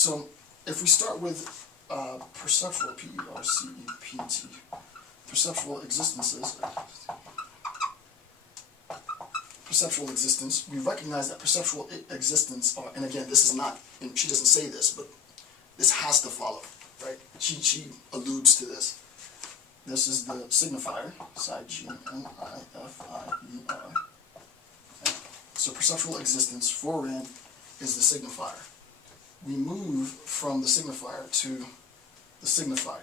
So if we start with perceptual, P-E-R-C-E-P-T, perceptual existences, perceptual existence, we recognize that perceptual existence are, and again, this is not, and she doesn't say this, but this has to follow, right? She alludes to this. This is the signifier, signifier. So perceptual existence for Rand is the signifier. We move from the signifier to the signified.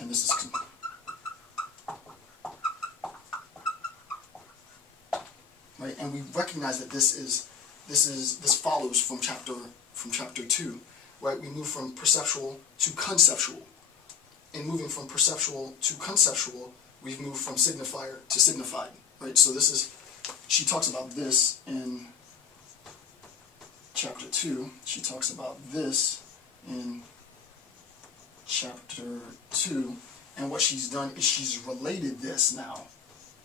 And this is right, and we recognize that this follows from chapter 2, right? We move from perceptual to conceptual. In moving from perceptual to conceptual, we've moved from signifier to signified, right? So this is, she talks about this in chapter 2. She talks about this in chapter 2, and what she's done is she's related this now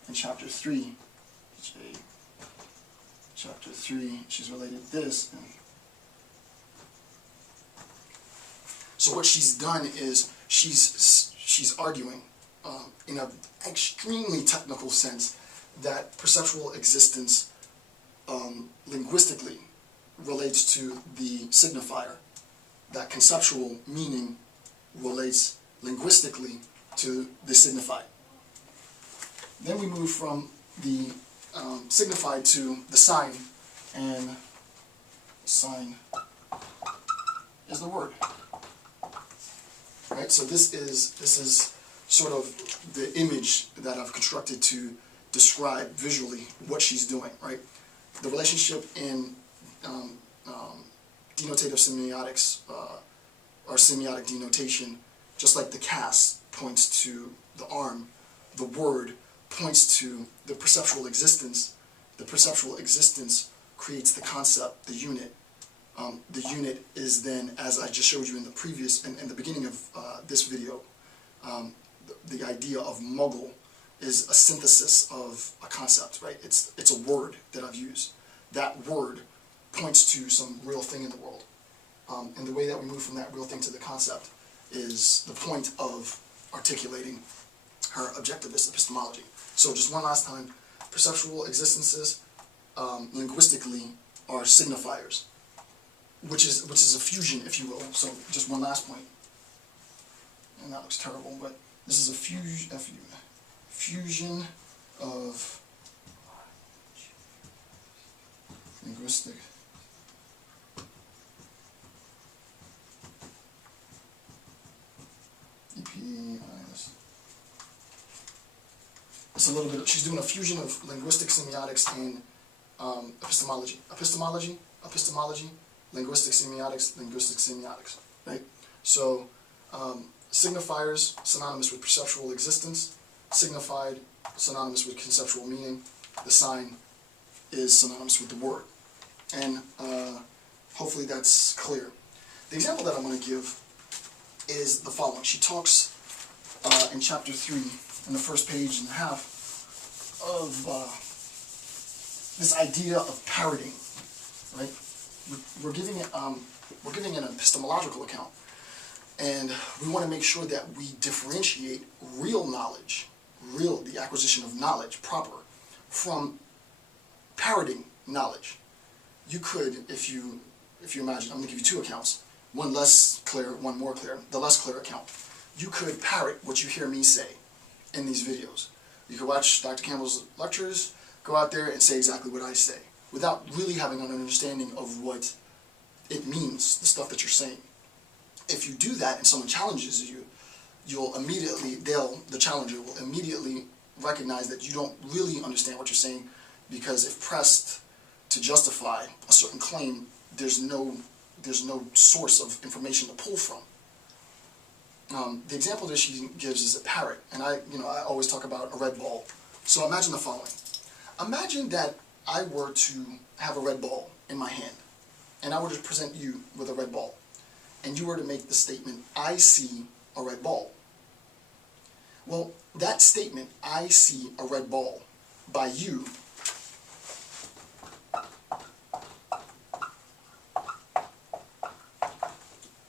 in chapter 3. Chapter 3, she's related this. So what she's done is she's arguing in an extremely technical sense that perceptual existence linguistically relates to the signifier, that conceptual meaning relates linguistically to the signified. Then we move from the signified to the sign, and sign is the word. Right? So this is sort of the image that I've constructed to describe visually what she's doing, right? The relationship in denotative semiotics, or semiotic denotation, just like the cast points to the arm, the word points to the perceptual existence. The perceptual existence creates the concept, the unit. The unit is then, as I just showed you in the previous, in the beginning of this video, the idea of muggle is a synthesis of a concept, right? It's a word that I've used. That word points to some real thing in the world. And the way that we move from that real thing to the concept is the point of articulating her objectivist epistemology. So just one last time, perceptual existences linguistically are signifiers, which is a fusion, if you will. So just one last point, and that looks terrible, but this is a fusion of linguistic It's a little bit, she's doing a fusion of linguistic semiotics and epistemology. Epistemology, linguistic semiotics, right? So signifiers, synonymous with perceptual existence, signified, synonymous with conceptual meaning, the sign is synonymous with the word. And hopefully that's clear. The example that I'm going to give is the following. She talks in chapter 3, in the first page and a half, of this idea of parroting, right? We're giving an epistemological account, and we want to make sure that we differentiate real knowledge, the acquisition of knowledge proper, from parroting knowledge. You could, if you imagine, I'm going to give you two accounts, one less clear, one more clear. The less clear account, you could parrot what you hear me say in these videos. You could watch Dr. Campbell's lectures, go out there and say exactly what I say, without really having an understanding of what it means, the stuff that you're saying. If you do that and someone challenges you, the challenger will immediately recognize that you don't really understand what you're saying, because if pressed to justify a certain claim, there's no source of information to pull from. The example that she gives is a parrot, and I always talk about a red ball. So imagine the following. Imagine that I were to have a red ball in my hand, and I were to present you with a red ball, and you were to make the statement, I see a red ball. Well, that statement, I see a red ball, by you,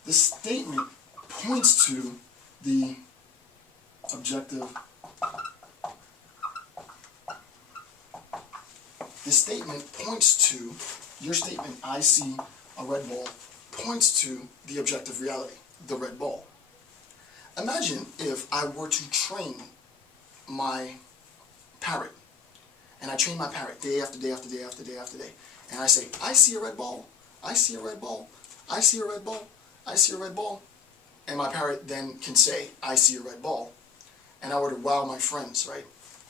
the statement points to the objective. The statement points to, your statement, I see a red ball, points to the objective reality, the red ball. Imagine if I were to train my parrot, and I train my parrot day after day after day after day after day, and I say, I see a red ball, I see a red ball, I see a red ball, I see a red ball, and my parrot then can say, I see a red ball, and I were to wow my friends, right?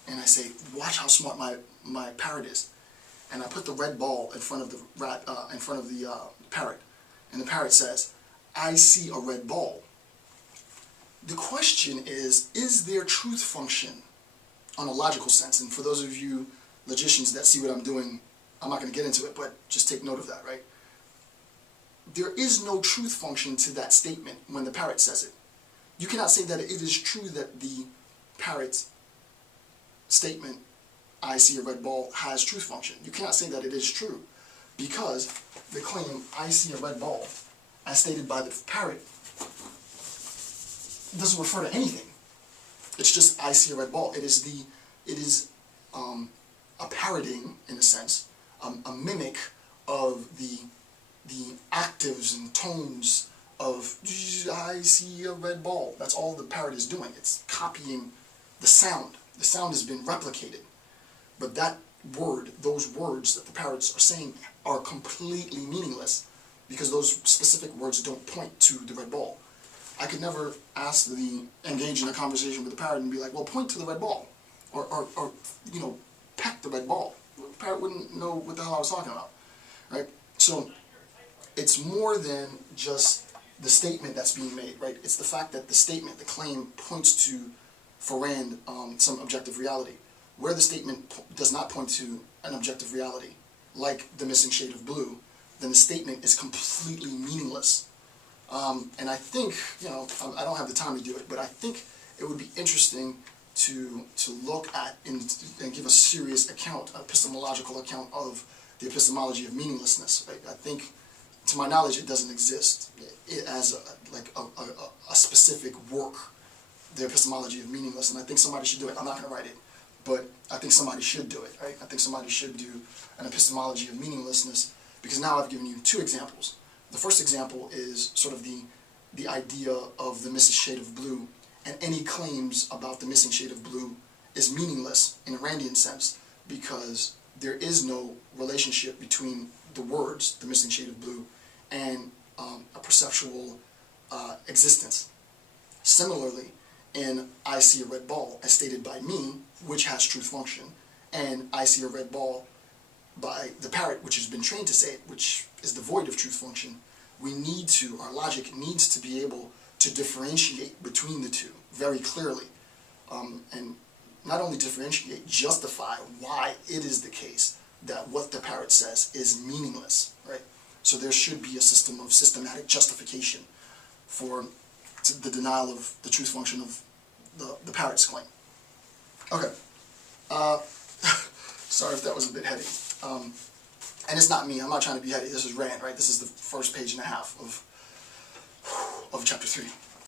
And I say, watch how smart my parrot is, and I put the red ball in front of the parrot, and the parrot says, I see a red ball. The question is there truth function on a logical sense? And for those of you logicians that see what I'm doing, I'm not going to get into it, but just take note of that, right? There is no truth function to that statement when the parrot says it. You cannot say that it is true that the parrot's statement, I see a red ball, has truth function. You cannot say that it is true, because the claim, I see a red ball, as stated by the parrot, doesn't refer to anything. It's just, I see a red ball. It is a parroting, in a sense, a mimic of the octaves and tones of, I see a red ball. That's all the parrot is doing. It's copying the sound. The sound has been replicated. But that word, those words that the parrots are saying, are completely meaningless, because those specific words don't point to the red ball. I could never engage in a conversation with the parrot and be like, well, point to the red ball, or you know, peck the red ball. The parrot wouldn't know what the hell I was talking about, right? So it's more than just the statement that's being made, right? It's the fact that the statement, the claim, points to, for Rand, some objective reality. Where the statement does not point to an objective reality, like the missing shade of blue, then the statement is completely meaningless. And I think, you know, I don't have the time to do it, but I think it would be interesting to look at and give a serious account, an epistemological account of the epistemology of meaninglessness. Right? I think, to my knowledge, it doesn't exist as a specific work, the epistemology of meaninglessness, and I think somebody should do it. I'm not going to write it, but I think somebody should do it. Right? I think somebody should do an epistemology of meaninglessness, because now I've given you two examples. The first example is sort of the idea of the missing shade of blue, and any claims about the missing shade of blue is meaningless in a Randian sense, because there is no relationship between the words, the missing shade of blue, and a perceptual existence. Similarly, in I see a red ball, as stated by me, which has truth function, and I see a red ball by the parrot, which has been trained to say it, which is devoid of truth function, our logic needs to be able to differentiate between the two very clearly. And not only differentiate, justify why it is the case that what the parrot says is meaningless, right? So there should be a system of systematic justification for the denial of the truth function of the parrot's claim. Okay. Sorry if that was a bit heady. And it's not me, I'm not trying to be heady, this is Rand, right? This is the first page and a half of chapter 3.